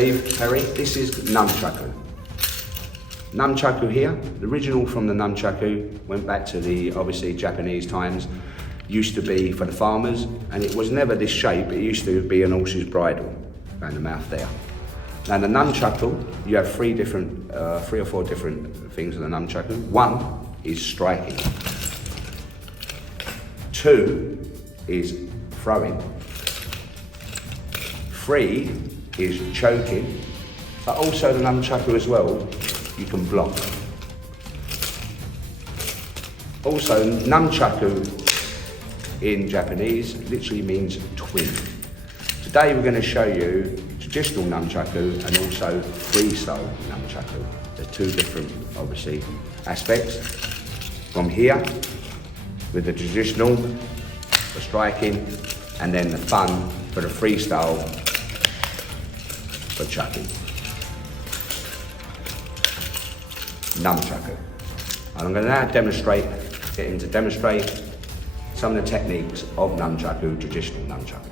Steve, Terry, this is nunchaku. Nunchaku here, the original from the nunchaku, went back to the, obviously, Japanese times, used to be for the farmers, and it was never this shape, it used to be an horse's bridle, around the mouth there. Now the nunchaku, you have three or four different things in the nunchaku. One is striking. Two is throwing. Three is choking, but also the nunchaku as well, you can block. Also, nunchaku in Japanese literally means twin. Today we're going to show you traditional nunchaku and also freestyle nunchaku. There's two different, obviously, aspects. From here, with the traditional, for striking, and then the fun for the freestyle, for chucking. Nunchaku. And I'm going to now get to demonstrate some of the techniques of nunchaku, traditional nunchaku.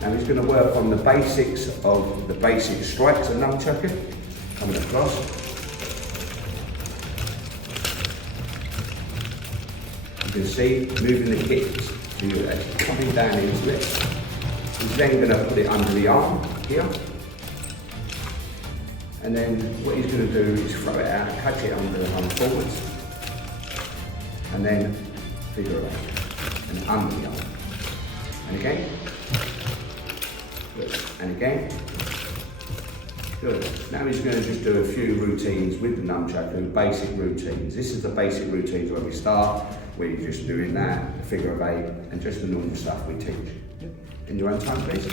Now he's going to work on the basics of the basic strikes of nunchaku, coming across. You can see moving the kicks, so you're coming down into it. He's then going to put it under the arm here. And then what he's going to do is throw it out, catch it under the arm forwards, and then figure it out, and under the arm. And again. Good. And again. Good. Now he's going to just do a few routines with the nunchaku, basic routines. This is the basic routines where we start, where you're just doing that, the figure of eight, and just the normal stuff we teach. In your own time, please.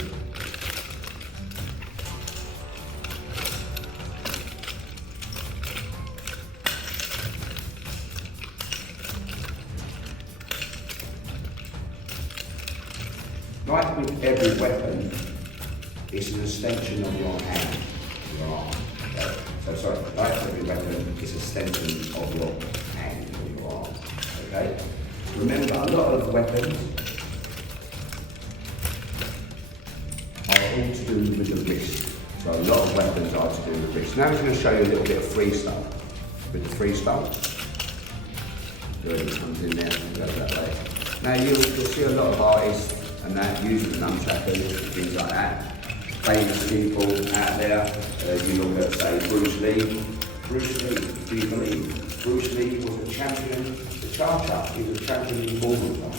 Like with every weapon, it's an extension of your hand, your arm. Okay? So sorry, like every weapon, it's an extension of your hand or your arm. Okay? Remember, a lot of weapons are all to do with the wrist. So a lot of weapons are to do with the wrist. Now he's going to show you a little bit of freestyle. With the freestyle, good, it comes in there and goes that way. Now you'll see a lot of artists and that using the nunchaku, things like that. Famous people out there, you look at, say, Bruce Lee. Bruce Lee, do you believe? Bruce Lee was a champion, the cha-cha, he was a champion in ballroom.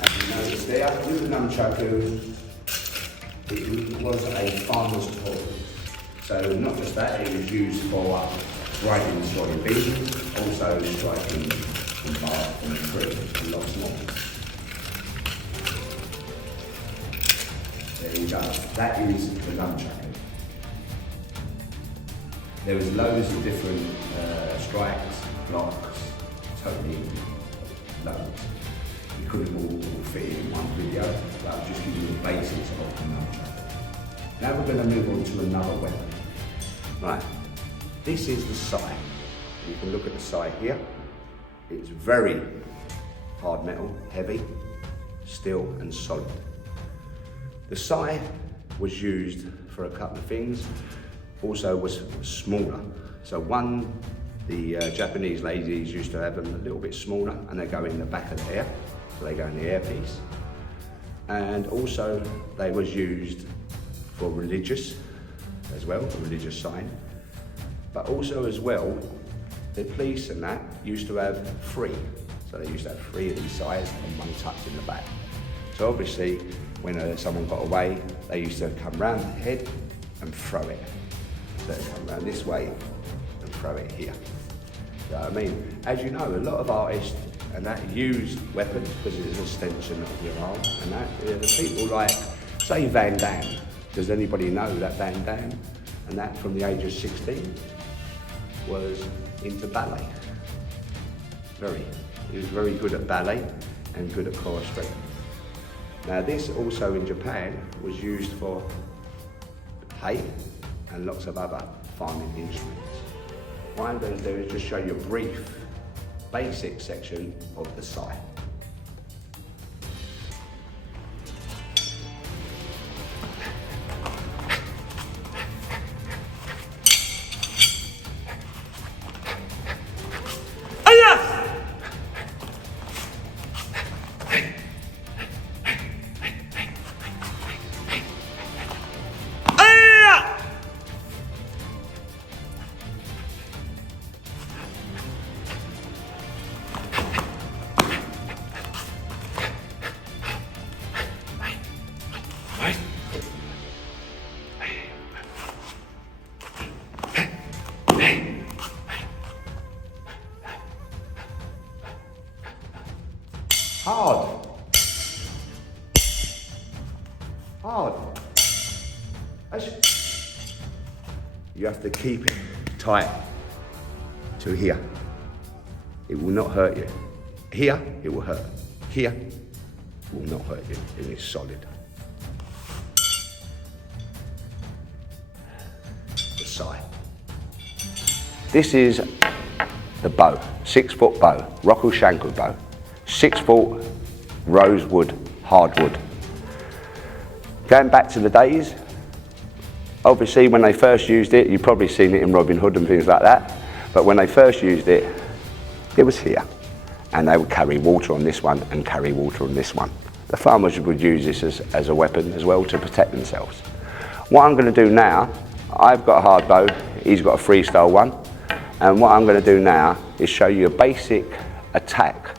As you notice there, with the nunchaku, it was a farmer's toy. So not just that, it was used for riding soybean beans, also striking from bark from a tree, and lots more. There you go. That is the nunchaku. There was loads of different strikes, blocks, totally loads. We couldn't all fit in one video, but I'll just give you the basics of the nunchaku. Now we're going to move on to another weapon. Right, this is the sai. You can look at the sai here. It's very hard metal, heavy, steel and solid. The sai was used for a couple of things, also was smaller. So one, the Japanese ladies used to have them a little bit smaller and they go in the back of the hair, so they go in the earpiece. And also they was used for religious as well, a religious sign. But also as well, the police and that used to have three. So they used to have three of these sais and one tucked in the back. So obviously, when someone got away, they used to come round the head and throw it. So they come round this way and throw it here. You know what I mean? As you know, a lot of artists and that use weapons because it's an extension of your arm and that. The people like, say Van Damme. Does anybody know that Van Damme? And that from the age of 16 was into ballet. He was very good at ballet and good at choreography. Now this also in Japan was used for hay and lots of other farming instruments. What I'm going to do is just show you a brief basic section of the Srei. Hard. Hard. You have to keep it tight to here. It will not hurt you. Here, it will hurt. Here, it will not hurt you. It is solid. The Srei. This is the bow, 6-foot bow, Rockle Shankled bow. 6-foot rosewood, hardwood. Going back to the days, obviously when they first used it, you've probably seen it in Robin Hood and things like that, but when they first used it, it was here. And they would carry water on this one and carry water on this one. The farmers would use this as a weapon as well to protect themselves. What I'm going to do now, I've got a hard bow, he's got a freestyle one, and what I'm going to do now is show you a basic attack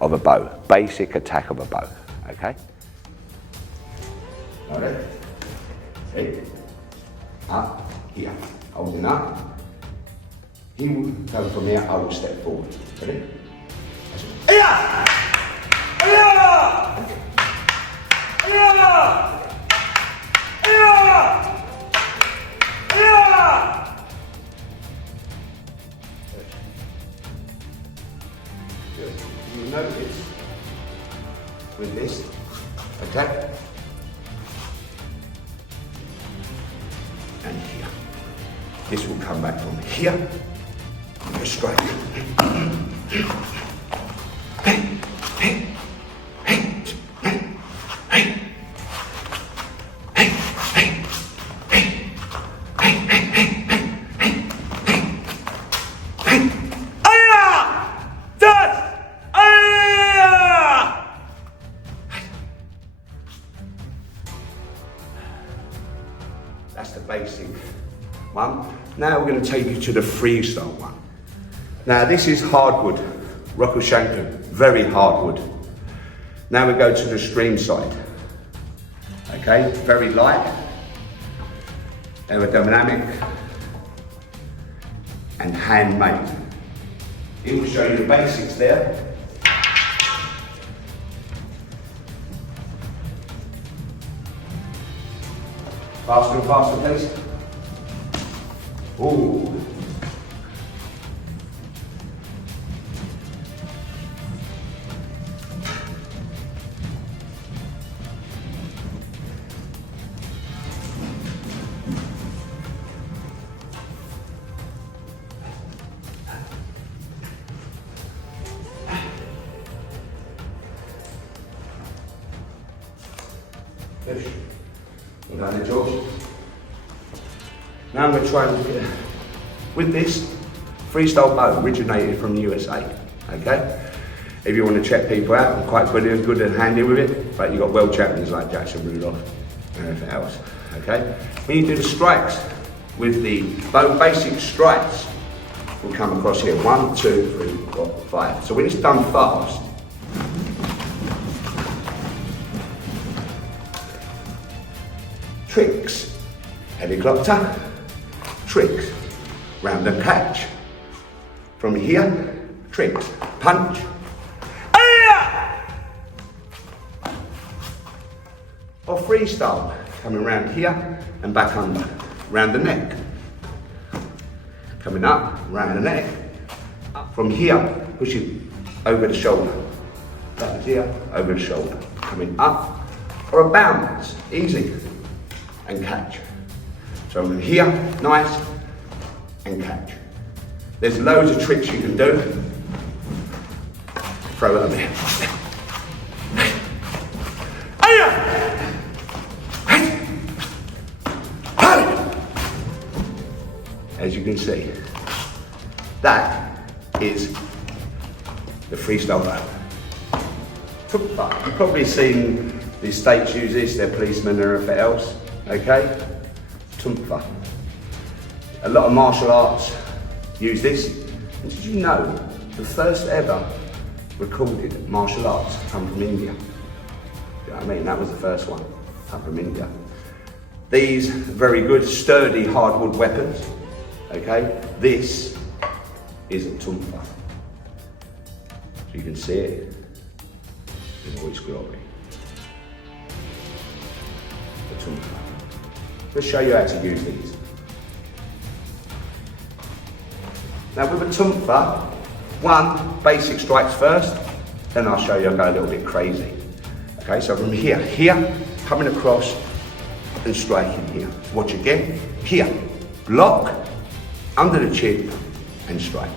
of a bow, basic attack of a bow, okay? Alright, hey, up, here, holding up. He will come from here, I will step forward, ready? Hiya! Hiya! Hiya! Hiya! Hiya! You notice with this attack and here. This will come back from here and strike. That's the basic one. Now we're going to take you to the freestyle one. Now this is hardwood, Rockle Shankled, very hardwood. Now we go to the stream side. Okay, very light, aerodynamic, and handmade. It will show you the basics there. Faster and faster, please. Ooh. Finish. Well done, George. Now I'm going to try and get, with this freestyle bow originated from the USA, okay? If you want to check people out, I'm quite good and handy with it, but you've got world champions like Jackson Rudolph and everything else, okay? When you do the strikes with the bow, basic strikes will come across here, 1, 2, 3, 4, 5. So when it's done fast, tricks, helicopter, tricks, round and catch. From here, tricks, punch, or freestyle, coming round here and back under, round the neck. Coming up, round the neck, up from here, pushing over the shoulder. Back here, over the shoulder. Coming up, or a bounce, easy, and catch. So I'm here, nice, and catch. There's loads of tricks you can do. throw it over here. As you can see, that is the freestyle battle. You've probably seen the states use this, their policemen and everything else, okay? Tumfa. A lot of martial arts use this. And did you know the first ever recorded martial arts come from India? You know what I mean? That was the first one, come from India. These very good, sturdy, hardwood weapons, okay? This is a tumfa. So you can see it in all its glory. The tumfa. Let's show you how to use these. Now with a tumfa, one, basic strikes first, then I'll show you I'll go a little bit crazy. Okay, so from here, coming across and striking here. Watch again, here, block, under the chin and strike.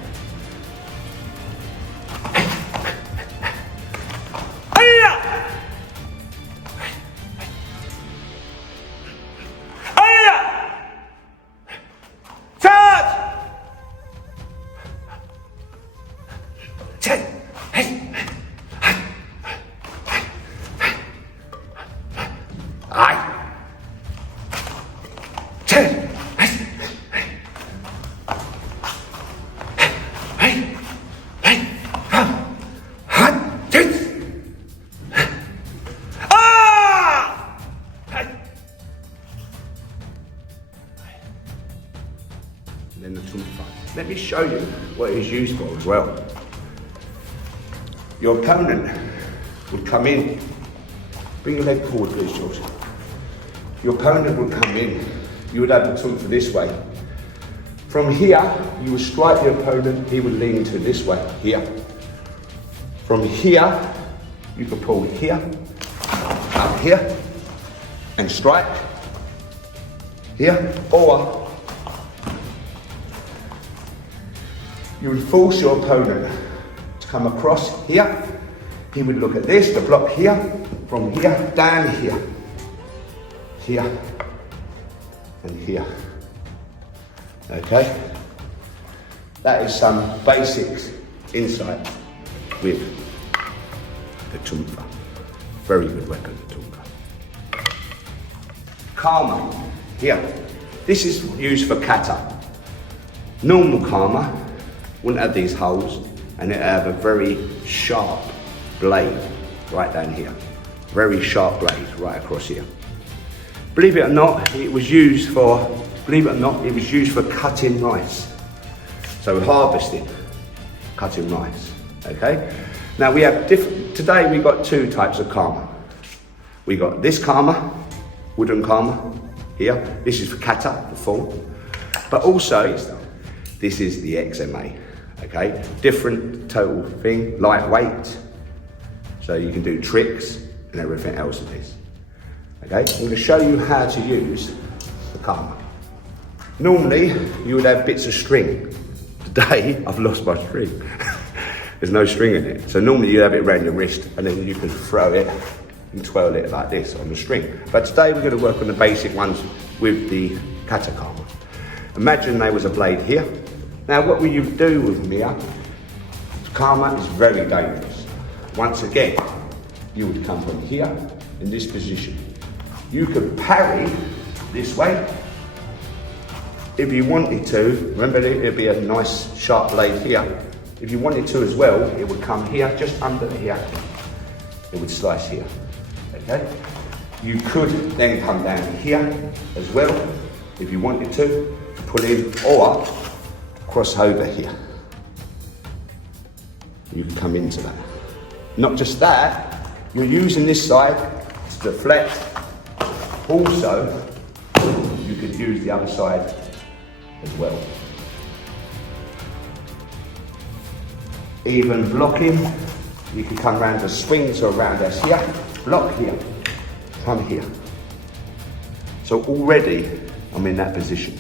Then the tumfa. Let me show you what it is used for as well. Your opponent would come in. Bring your leg forward, please, George. Your opponent would come in. You would have the tumfa this way. From here, you would strike the opponent. He would lean to this way, here. From here, you could pull here, up here, and strike here, or you would force your opponent to come across here. He would look at this, the block here, from here, down here, here, and here. Okay? That is some basics insight with the tumfa. Very good weapon, the tumfa. Karma, here. This is used for kata. Normal karma wouldn't have these holes, and it have a very sharp blade right down here. Very sharp blade right across here. Believe it or not, it was used for cutting rice. So harvesting, cutting rice, okay? Now we have today we've got two types of karma. We got this karma, wooden karma, here. This is for kata, the form. But also, this is the XMA. Okay, different total thing, lightweight, so you can do tricks and everything else of this. Okay, I'm going to show you how to use the karma. Normally, you would have bits of string. Today, I've lost my string. There's no string in it. So normally you have it around your wrist and then you can throw it and twirl it like this on the string. But today we're going to work on the basic ones with the kata karma. Imagine there was a blade here. Now what will you do with me? Karma is very dangerous. Once again, you would come from here in this position. You could parry this way. If you wanted to, remember it'd be a nice sharp blade here. If you wanted to as well, it would come here, just under here. It would slice here, okay? You could then come down here as well, if you wanted to pull in, or cross over here. You can come into that. Not just that, you're using this side to deflect. Also, you could use the other side as well. Even blocking, you can come around the swings around us here, block here, come here. So already I'm in that position.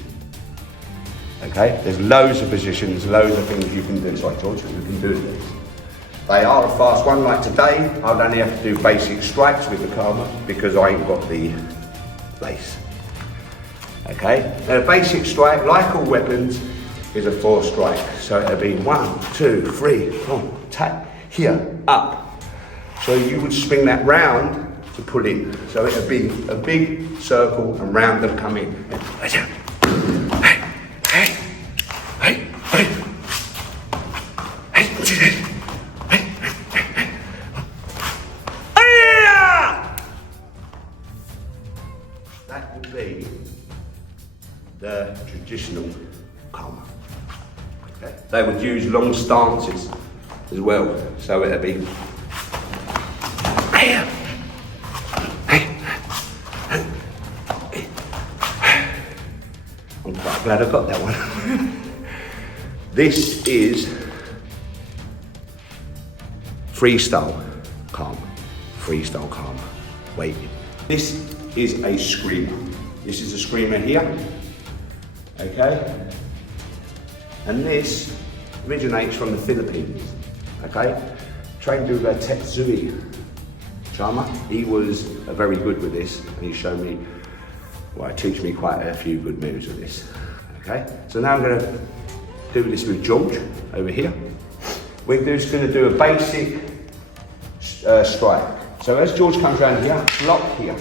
Okay, there's loads of positions, loads of things you can do. Sorry, George, you can do this. They are a fast one. Like today, I would only have to do basic strikes with the karma because I ain't got the lace. Okay, now a basic strike, like all weapons, is a 4 strike. So it'll be 1, 2, 3, 4, tap, here, up. So you would swing that round to pull in. So it'll be a big circle and round them come in. Hey, hey, hey, hey. That will be the traditional karma. Okay. They would use long stances as well, so it'll be I'm quite glad I got that one. This is freestyle karma. Freestyle karma. Waiting. This is a screamer. This is a screamer here. Okay? And this originates from the Philippines. Okay? Trained with Banteay Srei. He was very good with this, and he showed me, well, teach me quite a few good moves with this. Okay, so now I'm going to do this with George over here. We're just going to do a basic strike. So as George comes around here, block here.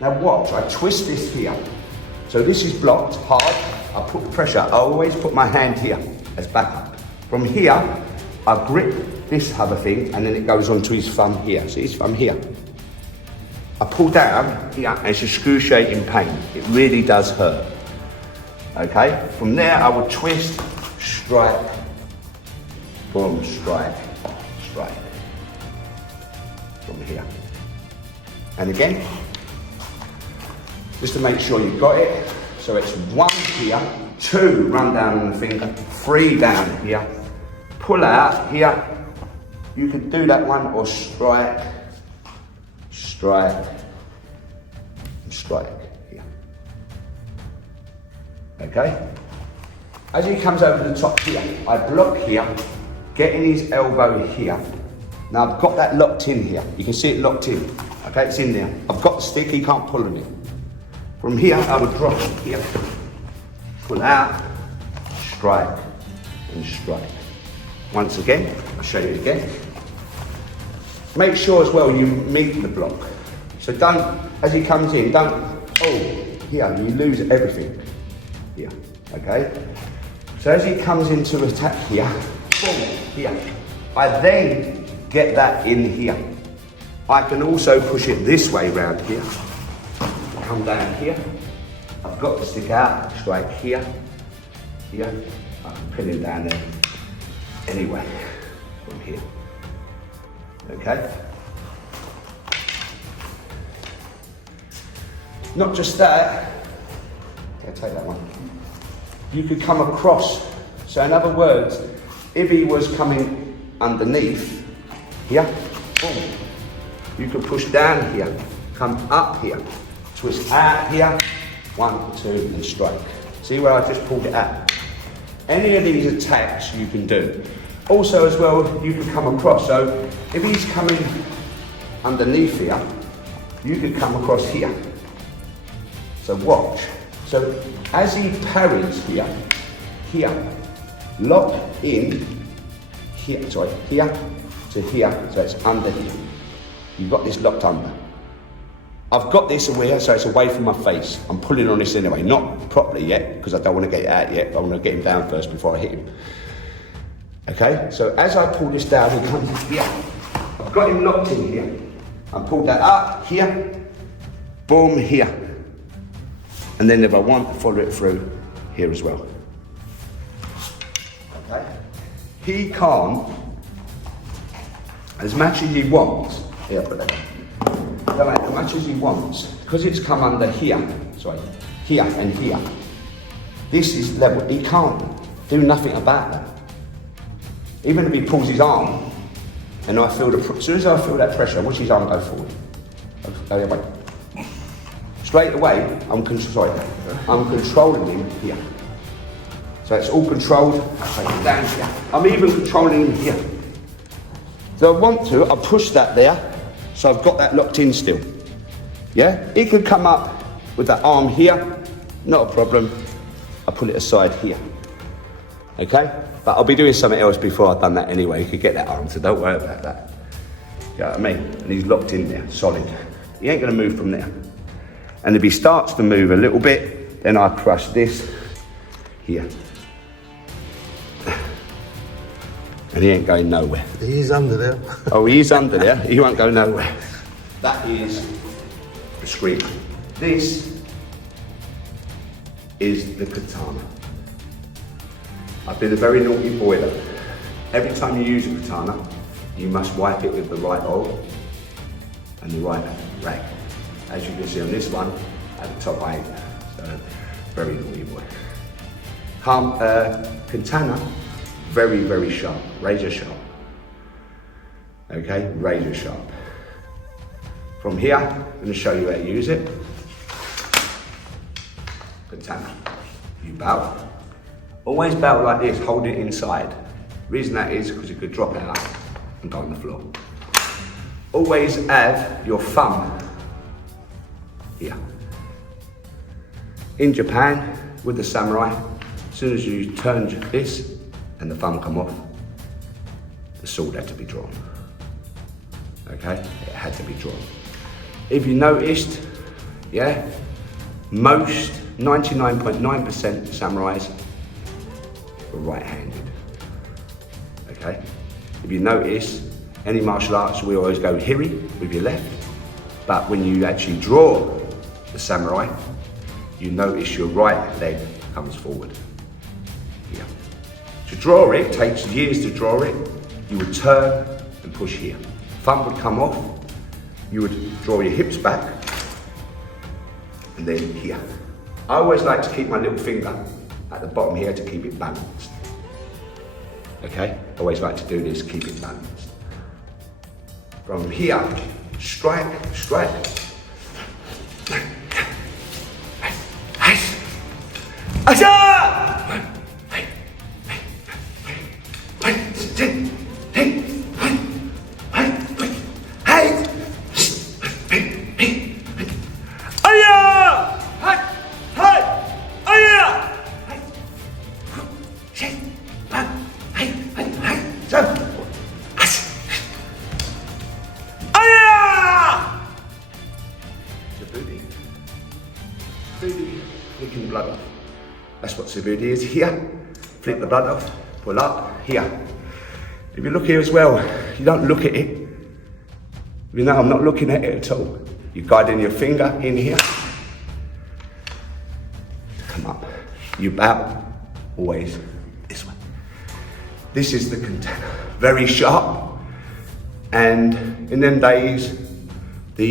Now watch, I twist this here. So this is blocked hard. I put pressure. I always put my hand here as backup. From here, I grip this other thing, and then it goes onto his thumb here. See his thumb here? I pull down here, and it's excruciating pain. It really does hurt. Okay? From there, I will twist, strike, boom, strike, strike. From here. And again, just to make sure you've got it. So it's 1 here, 2, run down on the finger, 3 down here, pull out here. You can do that one or strike, strike, and strike here. Okay? As he comes over the top here, I block here, getting his elbow here. Now I've got that locked in here. You can see it locked in. Okay, it's in there. I've got the stick, he can't pull on it. From here, I would drop it here, pull out, strike, and strike. Once again, I'll show you it again. Make sure as well you meet the block. So don't, as he comes in, don't, here, you lose everything. Here, okay? So as he comes into attack here, boom, here. I then get that in here. I can also push it this way round here. Come down here. I've got to stick out, strike here, here. I can pin him down there anyway, from here. Okay? Not just that, I'll take that one. You could come across. So in other words, if he was coming underneath here, boom, you could push down here, come up here, twist out here, 1, 2, and strike. See where I just pulled it out? Any of these attacks you can do. Also as well, you can come across. So if he's coming underneath here, you could come across here. So watch. So as he parries here, here, lock in here, sorry, here to here, so it's under here. You've got this locked under. I've got this away, so it's away from my face. I'm pulling on this anyway, not properly yet, because I don't want to get it out yet, but I want to get him down first before I hit him. Okay, so as I pull this down, he comes here. I've got him locked in here. I pulled that up here, boom, here. And then if I want, follow it through here as well. Okay? He can't, as much as he wants, here, put that down. As much as he wants, because it's come under here, sorry, here and here. This is level, he can't do nothing about that. Even if he pulls his arm, and I feel as soon as I feel that pressure, watch his arm go forward. Go the other way. Straight away, I'm controlling him here. So it's all controlled, I take him down here. I'm even controlling him here. So I want to, I push that there, so I've got that locked in still. Yeah? He could come up with that arm here, not a problem. I pull it aside here. Okay? But I'll be doing something else before I've done that anyway. You could get that arm, so don't worry about that. You know what I mean? And he's locked in there, solid. He ain't gonna move from there. And if he starts to move a little bit, then I crush this here. And he ain't going nowhere. He's under there. Oh, he is under there. He won't go nowhere. That is the scream. This is the katana. I've been a very naughty boy though. Every time you use a katana, you must wipe it with the right oil and the right rag. As you can see on this one, at the top I ain't. So, very naughty boy. Katana, very, very sharp, razor sharp. Okay, razor sharp. From here, I'm going to show you how to use it. Katana, you bow. Always bow like this, hold it inside. The reason that is because you could drop it out and go on the floor. Always have your thumb here. In Japan, with the samurai, as soon as you turn this and the thumb come off, the sword had to be drawn. Okay, it had to be drawn. If you noticed, yeah, most 99.9% samurais were right-handed. Okay, if you notice, any martial arts, we always go hiri with your left, but when you actually draw the samurai, you notice your right leg comes forward. Here. To draw it takes years to draw it. You would turn and push here. Thumb would come off. You would draw your hips back, and then here. I always like to keep my little finger at the bottom here to keep it balanced. Okay, always like to do this, keep it balanced. From here, strike, strike. Flicking the blood off. That's what Subudi is here. Flick the blood off, pull up, here. If you look here as well, you don't look at it. You know, I'm not looking at it at all. You're guiding your finger in here. Come up. You bow, always this way. This is the katana, very sharp. And in them days, they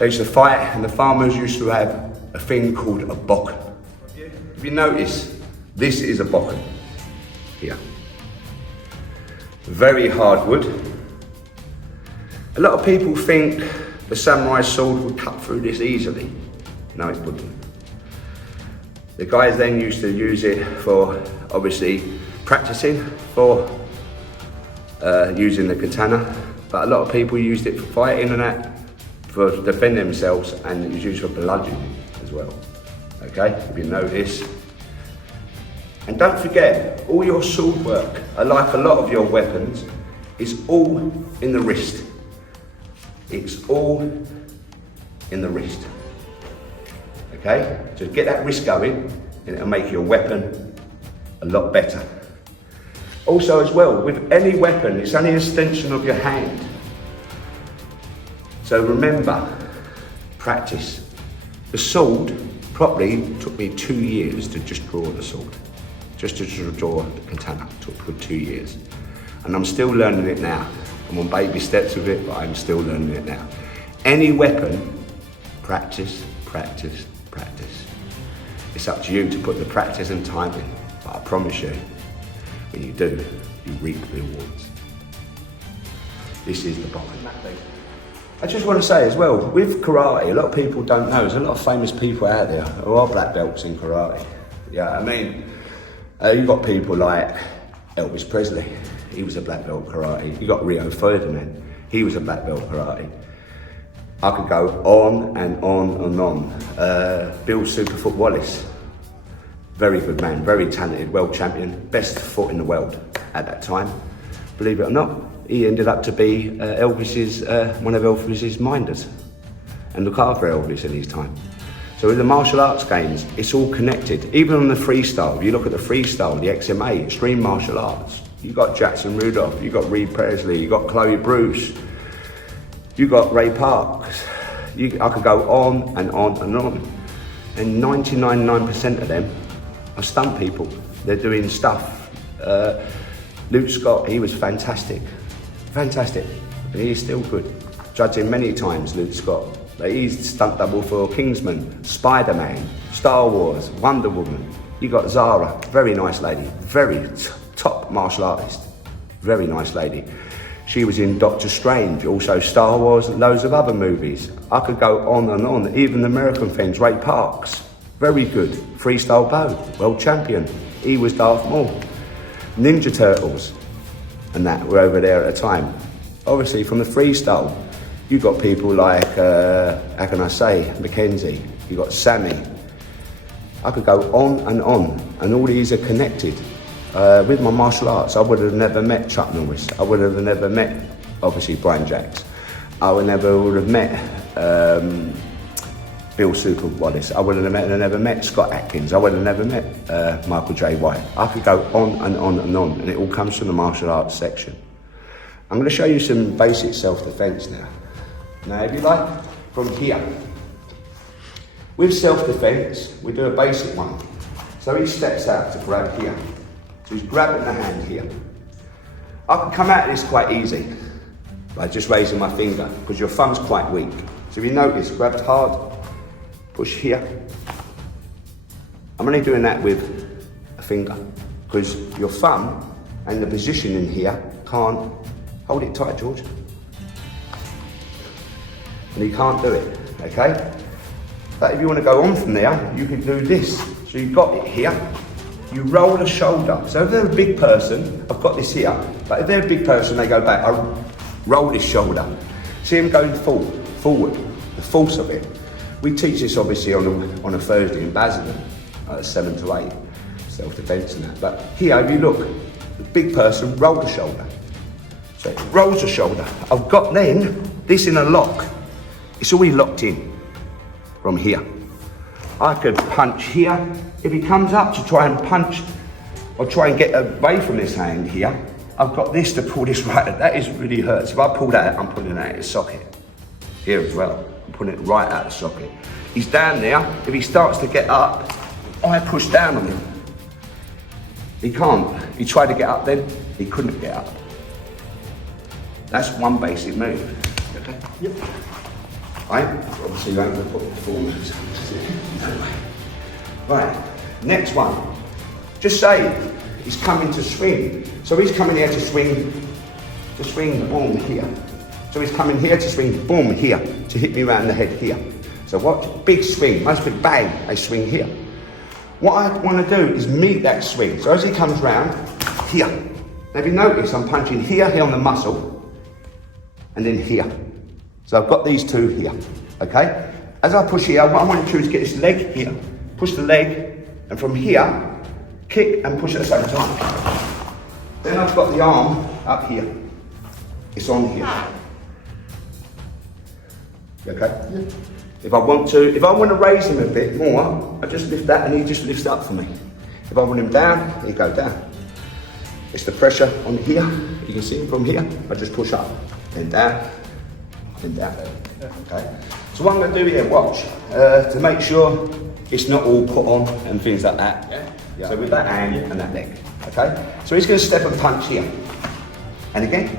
used to fight, and the farmers used to have a thing called a bokken. If you notice, this is a bokken here. Very hard wood. A lot of people think the samurai sword would cut through this easily. No, it wouldn't. The guys then used to use it for, obviously, practicing for using the katana, but a lot of people used it for fighting and that, for defend themselves, and it was used for bludgeoning as well. Okay, if you notice. And don't forget, all your sword work, like a lot of your weapons, is all in the wrist. It's all in the wrist. Okay, so get that wrist going, and it'll make your weapon a lot better. Also as well, with any weapon, it's only an extension of your hand. So remember, practice. The sword probably took me 2 years to just draw the sword. Just to draw the katana, took 2 years. And I'm still learning it now. I'm on baby steps with it, but I'm still learning it now. Any weapon, practice, practice, practice. It's up to you to put the practice and time in, but I promise you, when you do, you reap the rewards. This is the bokken. I just want to say as well, with karate, a lot of people don't know, there's a lot of famous people out there who are black belts in karate. Yeah, I mean, you've got people like Elvis Presley, he was a black belt karate. You got Rio Ferdinand, he was a black belt karate. I could go on and on and on. Bill Superfoot Wallace, very good man, very talented, world champion, best foot in the world at that time. Believe it or not, he ended up to be one of Elvis's minders and look after Elvis in his time. So in the martial arts games, it's all connected. Even on the freestyle, if you look at the freestyle, the XMA, extreme martial arts, you got Jackson Rudolph, you got Reed Presley, you got Chloe Bruce, you got Ray Parks. I could go on and on and on. And 99% of them are stunt people. They're doing stuff. Luke Scott, he was fantastic. Fantastic. And he's still good. Judging many times, Luke Scott. He's stunt double for Kingsman, Spider-Man, Star Wars, Wonder Woman. You got Zara, very nice lady. Very top martial artist. Very nice lady. She was in Doctor Strange, also Star Wars and loads of other movies. I could go on and on. Even the American friends, Ray Parks, very good. Freestyle bow, world champion. He was Darth Maul. Ninja Turtles and that were over there at the time. Obviously from the freestyle, you got people like, how can I say, Mackenzie, you got Sammy. I could go on, and all these are connected. With my martial arts, I would have never met Chuck Norris. I would have never met, obviously, Brian Jacks. I would have met Bill Super Wallace. I would have never met Scott Atkins. I would have never met Michael J. White. I could go on and on and on, and it all comes from the martial arts section. I'm going to show you some basic self-defense now. Now, if you like, from here. With self-defense, we do a basic one. So he steps out to grab here. So he's grabbing the hand here. I can come out of this quite easy by just raising my finger, because your thumb's quite weak. So if you notice, grabbed hard, push here. I'm only doing that with a finger, because your thumb and the position in here can't hold it tight, George. And you can't do it, okay? But if you want to go on from there, you can do this. So you've got it here. You roll the shoulder. So if they're a big person, I've got this here, but if they're a big person, they go back. I roll this shoulder. See them going forward, the force of it. We teach this obviously on a Thursday in Basildon, 7 to 8, self-defense and that. But here, if you look, the big person, roll the shoulder. So it rolls the shoulder. I've got then this in a lock. It's already locked in from here. I could punch here. If he comes up to try and punch or try and get away from this hand here, I've got this to pull this right. That is really hurts. If I pull that, I'm pulling that out of the socket. Here as well. I'm pulling it right out of the socket. He's down there. If he starts to get up, I push down on him. He can't. He tried to get up then, he couldn't get up. That's one basic move. Okay? Yep. Right? Obviously you don't have to put the full moves on. Right, next one. Just say he's coming to swing. So he's coming here to swing, boom, here. So he's coming here to swing, boom, here, to hit me around the head here. So watch, big swing, most big bang, I swing here. What I want to do is meet that swing. So as he comes round, here. Now if you notice, I'm punching here on the muscle, and then here. So I've got these two here, okay? As I push here, what I want to do is get this leg here, push the leg, and from here, kick and push at the same time. Then I've got the arm up here. It's on here. Okay? Yeah. If I want to raise him a bit more, I just lift that and he just lifts up for me. If I want him down, he goes down. It's the pressure on here. You can see from here, I just push up, then down, then down. Okay? So what I'm going to do here, watch, to make sure it's not all put on and things like that. Yeah? Yeah. So with that hand and that leg. Okay? So he's going to step and punch here. And again.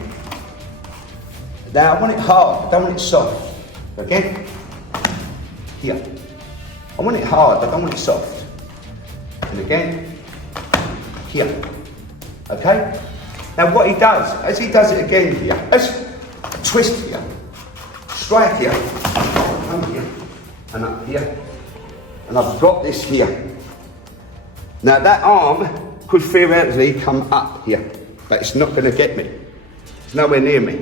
Now I want it hard, I don't want it soft. Again. Here. I want it hard, I don't want it soft. And again. Here. Okay? Now what he does, as he does it again here, let's twist here, strike here, come here, and up here. And I've got this here. Now that arm could theoretically come up here. but it's not going to get me. It's nowhere near me,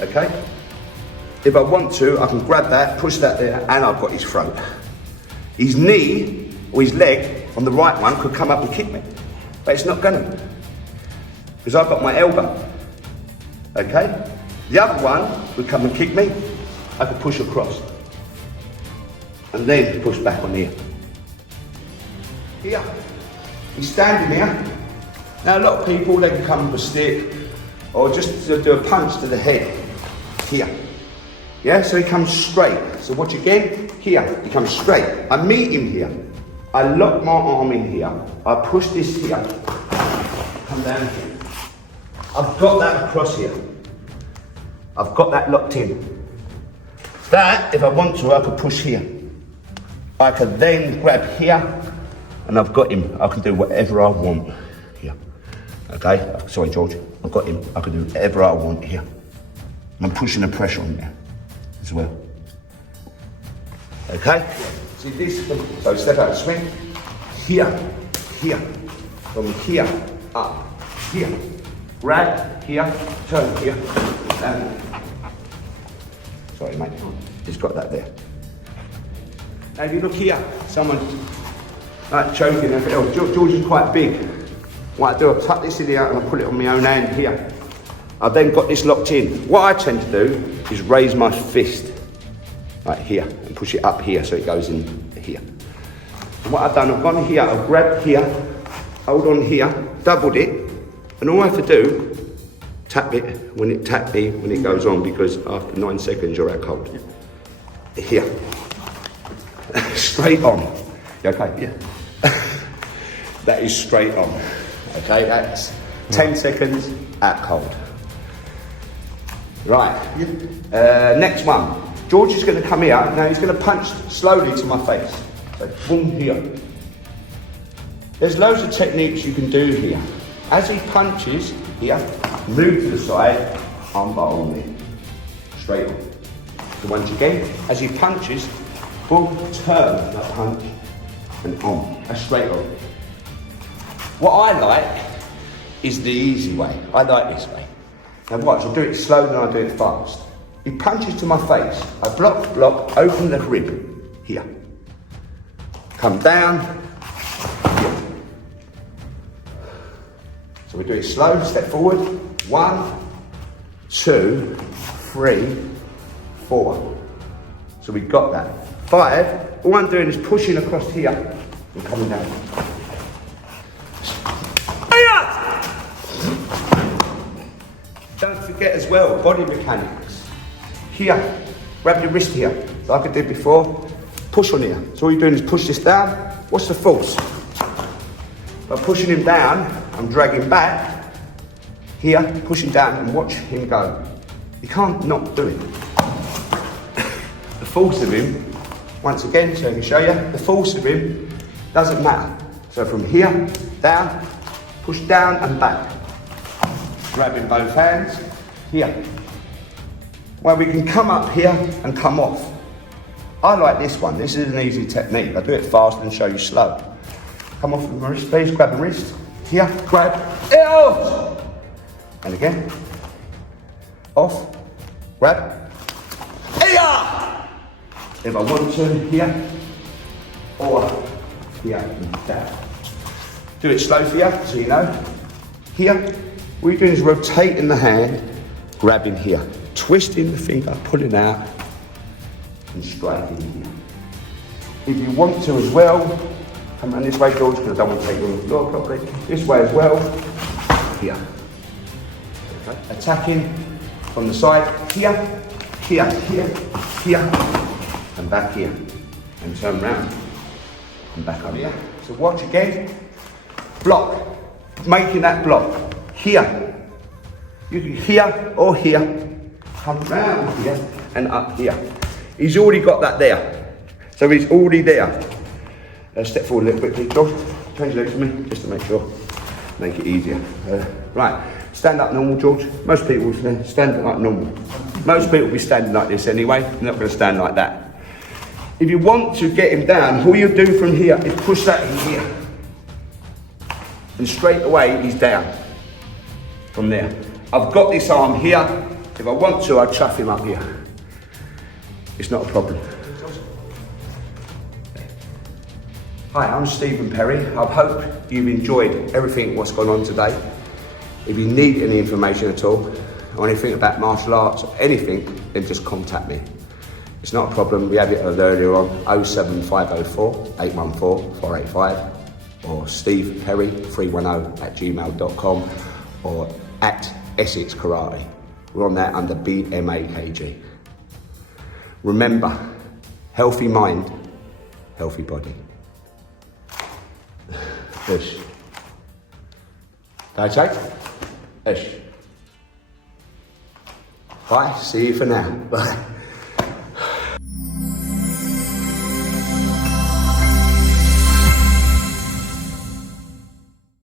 okay? If I want to, I can grab that, push that there, and I've got his throat. His knee or his leg on the right one could come up and kick me, but it's not going to, because I've got my elbow, okay? The other one would come and kick me, I could push across, and then push back on here. Here, he's standing here. Now a lot of people, they can come with a stick, or just do a punch to the head, here. Yeah, so he comes straight. So watch again, here, he comes straight. I meet him here. I lock my arm in here. I push this here, come down here. I've got that across here. I've got that locked in. That, if I want to, I could push here. I could then grab here, and I've got him. I can do whatever I want here. Okay, sorry George, I've got him. I can do whatever I want here. I'm pushing the pressure on there as well. Okay, see this, so step out, swing, here, here, from here, up, here, grab, here, turn, here, and, sorry mate, just got that there. Now if you look here, someone like choking, and oh, George is quite big. What I do, I tuck this in here and I put it on my own hand here. I've then got this locked in. What I tend to do is raise my fist, like here, and push it up here so it goes in here. And what I've done, I've gone here, I've grabbed here, hold on here, doubled it, and all I have to do, tap it when it goes on, because after 9 seconds you're out cold. Here. Straight on. Okay, yeah. That is straight on. Okay, that's 10 seconds out cold. Right, next one. George is going to come here, now he's going to punch slowly to my face. So, boom, here. There's loads of techniques you can do here. As he punches, here, move to the side, armbar on me. Straight on. So once again, as he punches, boom, turn that punch, and on. That's straight on. What I like is the easy way. I like this way. Now watch, I'll do it slow and I'll do it fast. He punches to my face. I block, open the rib. Here. Come down. Here. So we do it slow, step forward. 1, 2, 3, 4. So we got that. 5, all I'm doing is pushing across here and coming down. Don't forget as well, body mechanics. Here, grab your wrist here, like I did before. Push on here. So all you're doing is push this down. What's the force? By pushing him down, I'm dragging back. Here, pushing down and watch him go. You can't not do it. The force of him, once again, so I can show you, the force of him doesn't matter. So from here, down, push down and back. Grabbing both hands, here. Well, we can come up here and come off. I like this one, this is an easy technique. I do it fast and show you slow. Come off with my wrist, please, grab the wrist. Here, grab, out! And again, off, grab, here! If I want to, here, or here, and down. Do it slow for you, so you know. Here, what you're doing is rotating the hand, grabbing here, twisting the finger, pulling out, and striking here. If you want to as well, come around this way, George, because I don't want to take you on the floor properly. This way as well, here. Okay. Attacking from the side, here, here, here, here, and back here. And turn round, and back up here. So watch again, block, making that block. Here, you can here or here, come round here and up here. He's already got that there, so he's already there. Step forward a little bit, please, George. Change your legs for me, just to make sure, make it easier. Right, stand up normal, George. Most people stand like normal. Most people will be standing like this anyway. They're not going to stand like that. If you want to get him down, all you do from here is push that in here, and straight away he's down. from there. I've got this arm here. If I want to, I'll chuff him up here. It's not a problem. Hi, I'm Stephen Perry. I hope you've enjoyed everything what's gone on today. If you need any information at all, or anything about martial arts, or anything, then just contact me. It's not a problem. We had it earlier on, 07504 814 485, or steveperry310@gmail.com, or at Essex Karate. We're on that under BMAKG. Remember, healthy mind, healthy body. Ish. Okay? Ish. Bye, see you for now. Bye.